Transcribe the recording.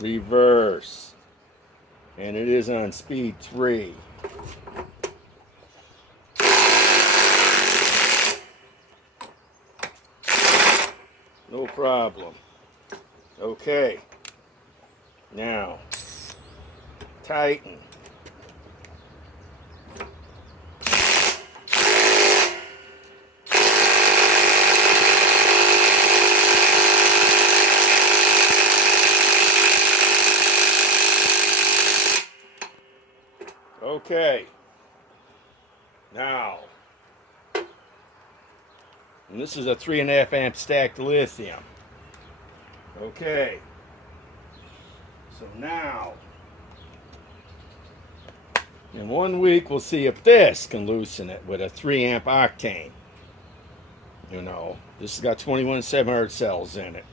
reverse, and it is on speed 3. No problem. Okay, now tighten. Okay, now, and this is a 3.5 amp stacked lithium. Okay, so now, in 1 week, we'll see if this can loosen it with a 3 amp octane. You know, this has got 21 700 cells in it.